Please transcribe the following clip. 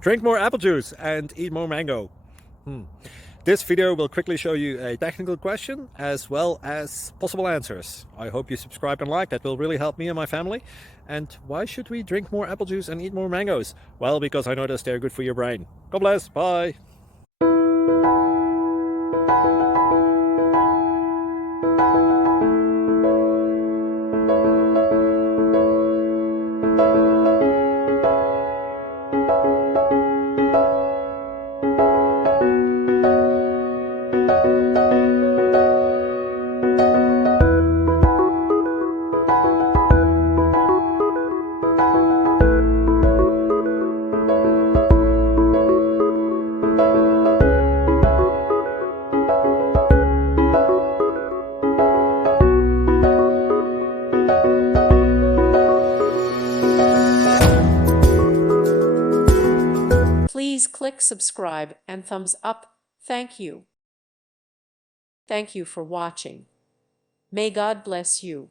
Drink more apple juice and eat more mango. This video will quickly show you a technical question as well as possible answers. I hope you subscribe and like, that will really help me and my family. And why should we drink more apple juice and eat more mangoes? Well, because I noticed they're good for your brain. God bless, bye. Please click subscribe and thumbs up. Thank you. Thank you for watching. May God bless you.